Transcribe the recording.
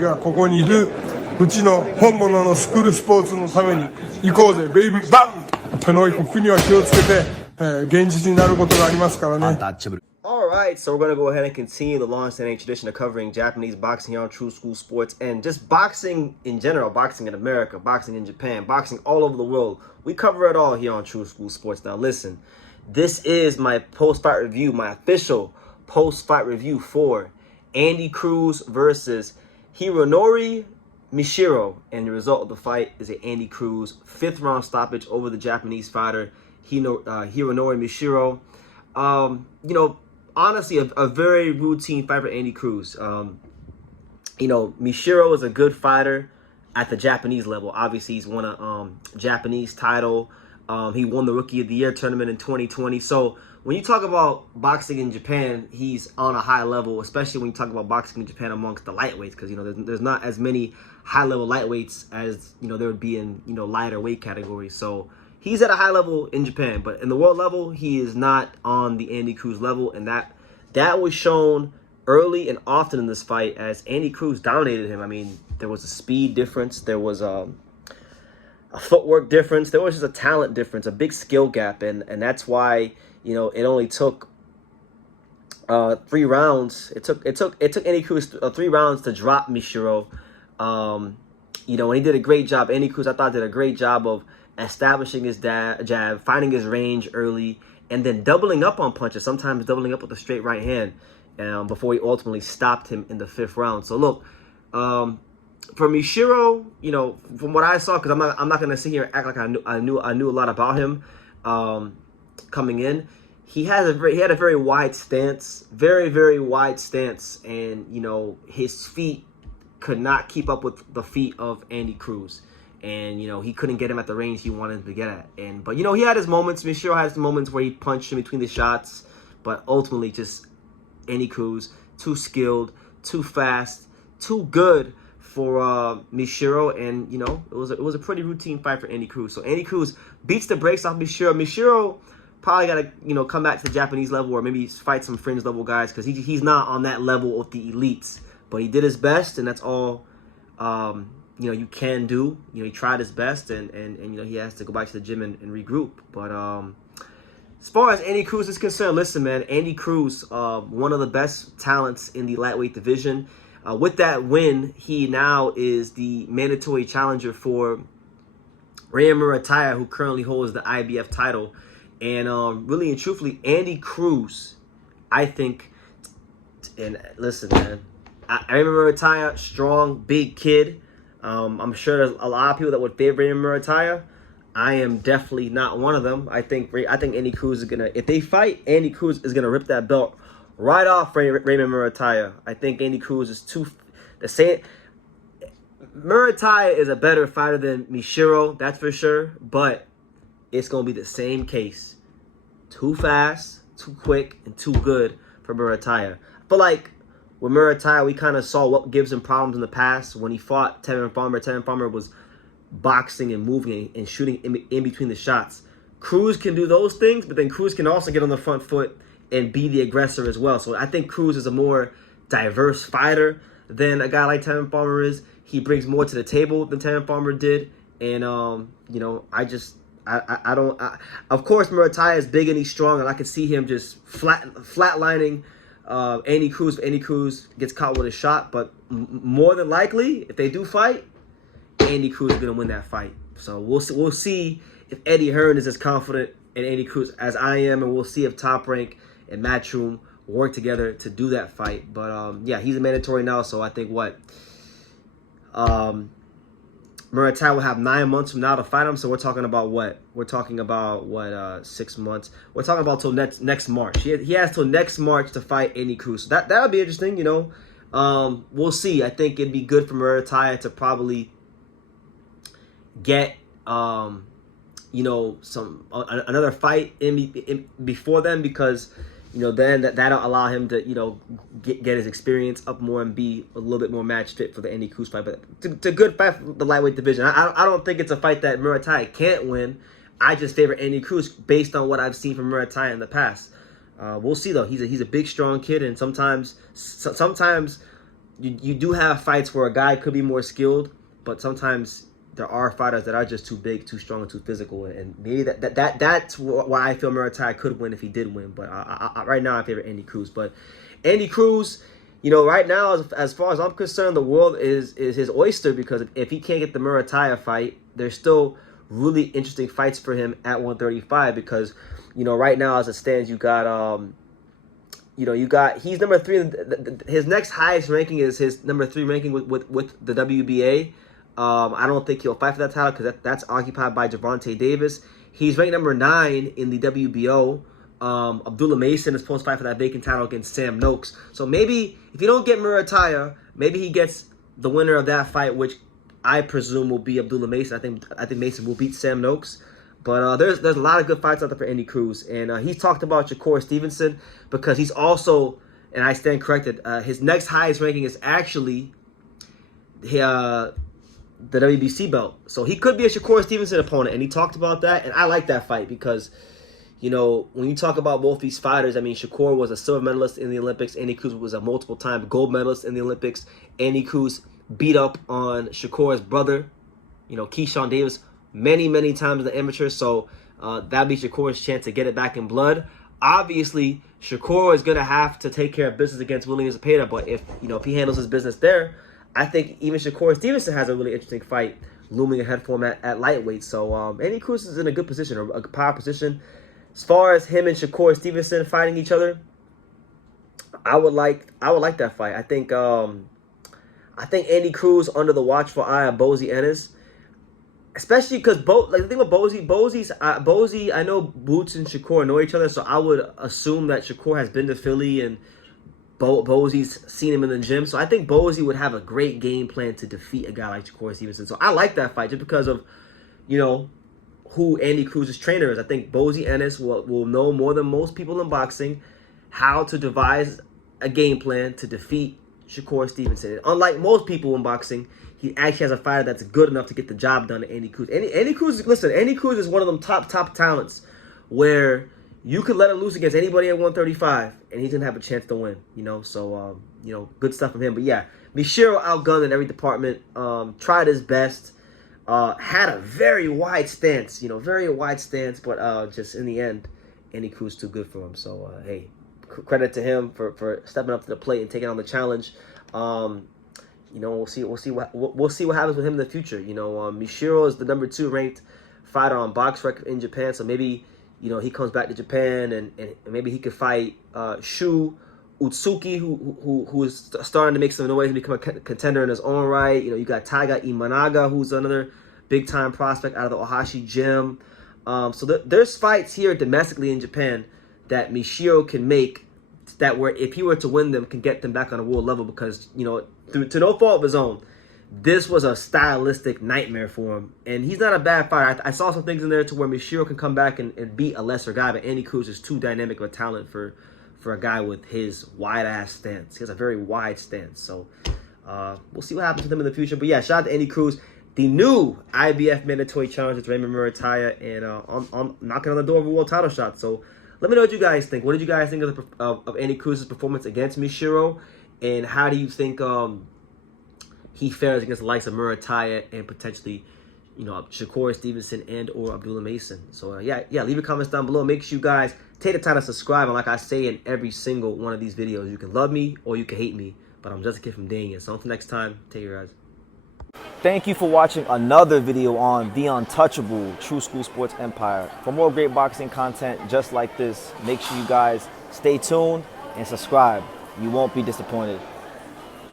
がここにいるうちの本物のスクールスポーツのために行こうぜベイビーバンこの国は気をつけて、現実になることがありますからね。Alright, so we're going to go ahead and continue the long-standing tradition of covering Japanese boxing here on True School Sports and just boxing in general, boxing in America, boxing in Japan, boxing all over the world. We cover it all here on True School Sports. Now listen, this is my post-fight review, my official post-fight review for Andy Cruz versus Hironori Mishiro. And the result of the fight is an Andy Cruz 5th round stoppage over the Japanese fighter Hironori Mishiro. Honestly, a very routine fight for Andy Cruz. Mishiro is a good fighter at the Japanese level. Obviously, he's won a Japanese title. He won the Rookie of the Year tournament in 2020. So when you talk about boxing in Japan, he's on a high level, especially when you talk about boxing in Japan amongst the lightweights, because there's not as many high-level lightweights as there would be in lighter weight categories. So he's at a high level in Japan, but in the world level, he is not on the Andy Cruz level, and that was shown early and often in this fight as Andy Cruz dominated him. I mean, there was a speed difference, there was a footwork difference, there was just a talent difference, a big skill gap, and that's why it only took 3 rounds. It took Andy Cruz 3 rounds to drop Mishiro. And he did a great job. Andy Cruz, I thought, did a great job of establishing his jab, finding his range early, and then doubling up on punches, sometimes doubling up with a straight right hand before he ultimately stopped him in the 5th round. So look, for Mishiro, from what I saw, because I'm not gonna sit here and act like I knew a lot about him coming in. He had a very wide stance, very wide stance, and his feet could not keep up with the feet of Andy Cruz. And, he couldn't get him at the range he wanted him to get at. But, he had his moments. Mishiro has moments where he punched in between the shots. But ultimately, just Andy Cruz, too skilled, too fast, too good for Mishiro. And, it was a pretty routine fight for Andy Cruz. So Andy Cruz beats the brakes off Mishiro. Mishiro probably got to, come back to the Japanese level or maybe fight some fringe level guys because he's not on that level of the elites. But he did his best, and that's all you can do. He tried his best, and he has to go back to the gym and regroup. But as far as Andy Cruz is concerned, listen, man, Andy Cruz, one of the best talents in the lightweight division. With that win, he now is the mandatory challenger for Raymond Muratalla, who currently holds the IBF title. And really and truthfully, Andy Cruz, I think, and listen, man, I remember Muratalla, strong, big kid. I'm sure there's a lot of people that would favor Raymond Muratalla. I am definitely not one of them. I think Andy Cruz is gonna, if they fight, Andy Cruz is gonna rip that belt right off Raymond Muratalla. I think Andy Cruz is Muratalla is a better fighter than Mishiro, that's for sure. But it's gonna be the same case. Too fast, too quick, and too good for Muratalla. But like, with Muratalla, we kind of saw what gives him problems in the past. When he fought Tevin Farmer was boxing and moving and shooting in between the shots. Cruz can do those things, but then Cruz can also get on the front foot and be the aggressor as well. So I think Cruz is a more diverse fighter than a guy like Tevin Farmer is. He brings more to the table than Tevin Farmer did. And, of course, Muratalla is big and he's strong, and I could see him just flatlining Andy Cruz. Andy Cruz gets caught with a shot, but more than likely, if they do fight, Andy Cruz is gonna win that fight. So we'll see if Eddie Hearn is as confident in Andy Cruz as I am, and we'll see if Top Rank and Matchroom work together to do that fight. But yeah, he's a mandatory now, so I think Muratalla will have 9 months from now to fight him. So we're talking about what? We're talking about 6 months. We're talking about till next March. He has till next March to fight Andy Cruz. So that'll be interesting, We'll see. I think it'd be good for Muratalla to probably get another fight in before then, because then that'll allow him to get his experience up more and be a little bit more match fit for the Andy Cruz fight. But it's a good fight for the lightweight division. I don't think it's a fight that Muratalla can't win. I just favor Andy Cruz based on what I've seen from Muratalla in the past. We'll see though. He's a big strong kid, and sometimes you do have fights where a guy could be more skilled, but sometimes there are fighters that are just too big, too strong, and too physical, and maybe that's why I feel Muratalla could win if he did win. But right now, I favor Andy Cruz. But Andy Cruz, you know, right now, as far as I'm concerned, the world is his oyster, because if he can't get the Muratalla fight, there's still really interesting fights for him at 135, because, you know, right now as it stands, you got he's number 3. His next highest ranking is his number 3 ranking with the WBA. I don't think he'll fight for that title because that's occupied by Gervonta Davis. He's ranked number 9 in the WBO. Abdullah Mason is supposed to fight for that vacant title against Sam Noakes. So maybe if you don't get Muratalla, maybe he gets the winner of that fight, which I presume will be Abdullah Mason. I think Mason will beat Sam Noakes. But there's a lot of good fights out there for Andy Cruz. And he's talked about Shakur Stevenson because he's also, and I stand corrected, his next highest ranking is actually the WBC belt. So he could be a Shakur Stevenson opponent, and he talked about that, and I like that fight because, you know, when you talk about both these fighters, I mean, Shakur was a silver medalist in the Olympics. Andy Cruz was a multiple-time gold medalist in the Olympics. Andy Cruz beat up on Shakur's brother, you know, Keyshawn Davis, many, many times in the amateur. So that'd be Shakur's chance to get it back in blood. Obviously, Shakur is going to have to take care of business against William Zepeda, but if he handles his business there, I think even Shakur Stevenson has a really interesting fight looming ahead for him at lightweight. So Andy Cruz is in a good position, a power position. As far as him and Shakur Stevenson fighting each other, I would like that fight. I think Andy Cruz under the watchful eye of Bozy Ennis, especially because the thing with Bozy, I know Boots and Shakur know each other, so I would assume that Shakur has been to Philly and Bozy's seen him in the gym. So I think Bozy would have a great game plan to defeat a guy like Shakur Stevenson. So I like that fight just because of, you know, who Andy Cruz's trainer is. I think Bozy Ennis will know more than most people in boxing how to devise a game plan to defeat Shakur Stevenson. And unlike most people in boxing, he actually has a fighter that's good enough to get the job done to Andy Cruz. Andy Cruz is one of them top talents where you could let him loose against anybody at 135, and he's going to have a chance to win, you know. So, you know, good stuff from him. But, yeah, Mishiro outgunned in every department, tried his best, had a very wide stance, but just in the end, Andy Cruz too good for him. So, hey, credit to him for stepping up to the plate and taking on the challenge. You know, we'll see what happens with him in the future. You know, Mishiro is the number 2 ranked fighter on box record in Japan, so maybe, you know, he comes back to Japan and maybe he could fight Shu Utsuki, who is starting to make some noise and become a contender in his own right. You know, you got Taiga Imanaga, who's another big-time prospect out of the Ohashi gym. So there's fights here domestically in Japan that Mishiro can make that where if he were to win them, can get them back on a world level because, you know, to no fault of his own, this was a stylistic nightmare for him. And he's not a bad fighter. I saw some things in there to where Mishiro can come back and beat a lesser guy, but Andy Cruz is too dynamic of a talent for a guy with his wide-ass stance. He has a very wide stance. So we'll see what happens with him in the future. But, yeah, shout out to Andy Cruz. The new IBF mandatory challenge with Raymond Muratalla, and I'm knocking on the door of a world title shot. So let me know what you guys think. What did you guys think of Andy Cruz's performance against Mishiro? And how do you think he fares against the likes of Muratalla and potentially, you know, Shakur Stevenson and or Abdullah Mason? So, yeah, leave your comments down below. Make sure you guys take the time to subscribe. And like I say in every single one of these videos, you can love me or you can hate me, but I'm just a kid from Daniel. So until next time, take care, guys. Thank you for watching another video on the untouchable True School Sports Empire. For more great boxing content just like this, make sure you guys stay tuned and subscribe. You won't be disappointed.